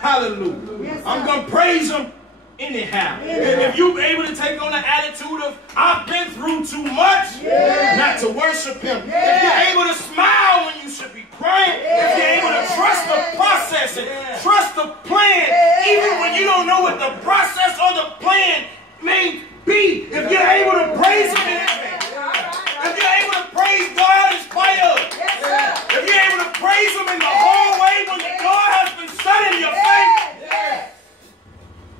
Hallelujah. Yes, I'm going to praise him anyhow. If you're able to take on the attitude of, I've been through too much not to worship him. If you're able to smile when you should be crying. If you're able to trust the process and trust the plan, even when you don't know what the process or the plan may be. If you're able to praise him in advance. If you're able to praise God in spite of. If you're able to praise him in the whole way when the door has been shut in your face,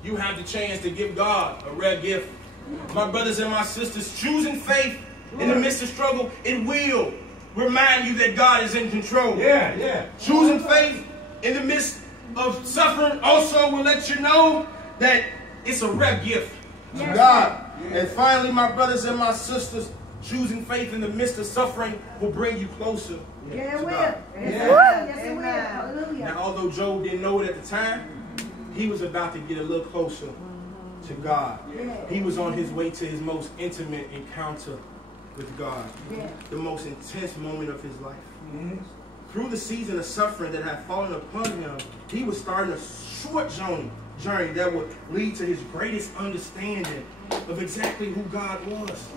you have the chance to give God a rare gift. My brothers and my sisters, choosing faith in the midst of struggle, it will remind you that God is in control. Choosing faith in the midst of suffering also will let you know that it's a rare gift to God. And finally, my brothers and my sisters, choosing faith in the midst of suffering will bring you closer to God. Yes, it will. Hallelujah. Now, although Job didn't know it at the time, he was about to get a little closer to God. He was on his way to his most intimate encounter with God. The most intense moment of his life. Through the season of suffering that had fallen upon him, he was starting a short journey that would lead to his greatest understanding of exactly who God was.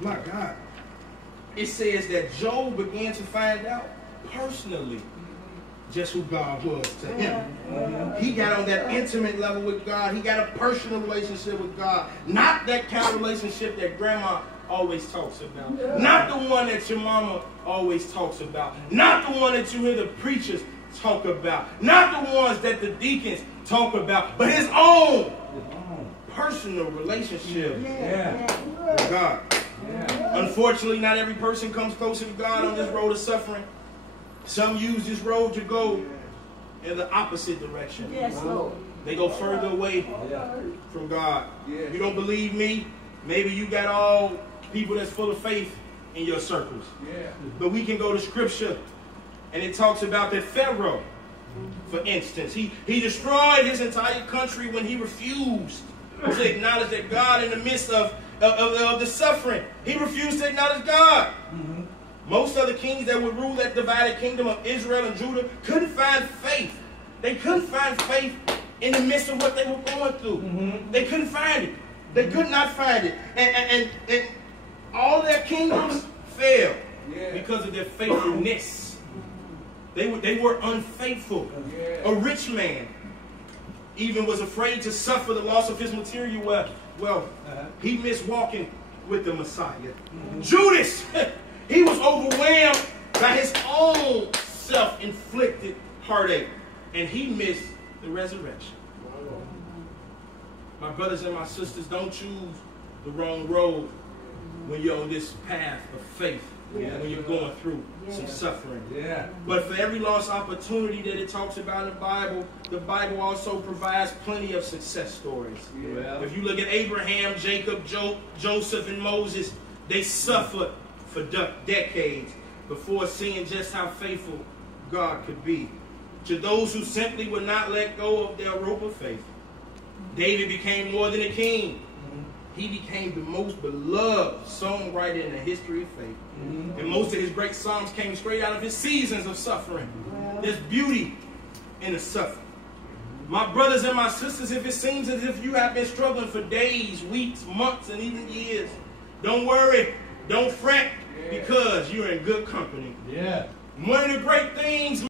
My God. It says that Job began to find out personally just who God was to him. He got on that intimate level with God. He got a personal relationship with God. Not that kind of relationship that grandma always talks about. Not the one that your mama always talks about. Not the one that you hear the preachers talk about. Not the ones that the deacons talk about. But his own personal relationship with God. Unfortunately, not every person comes closer to God on this road of suffering. Some use this road to go in the opposite direction. They go further away from God. You don't believe me? Maybe you got all people that's full of faith in your circles. But we can go to scripture and it talks about that Pharaoh, for instance. He destroyed his entire country when he refused to acknowledge that God in the midst of the suffering. He refused to acknowledge God. Most of the kings that would rule that divided kingdom of Israel and Judah couldn't find faith. They couldn't find faith in the midst of what they were going through. They couldn't find it. They could not find it. And all their kingdoms failed because of their faithfulness. They were unfaithful. A rich man even was afraid to suffer the loss of his material wealth. He missed walking with the Messiah. Judas, he was overwhelmed by his own self-inflicted heartache, and he missed the resurrection. My brothers and my sisters, don't choose the wrong road when you're on this path of faith, when you're going through some suffering. But for every lost opportunity that it talks about in the Bible also provides plenty of success stories. If you look at Abraham, Jacob, Joseph, and Moses, they suffered for decades before seeing just how faithful God could be. To those who simply would not let go of their rope of faith, David became more than a king. He became the most beloved songwriter in the history of faith. And most of his great songs came straight out of his seasons of suffering. There's beauty in the suffering. My brothers and my sisters, if it seems as if you have been struggling for days, weeks, months, and even years, don't worry, don't fret, because you're in good company. One of the great things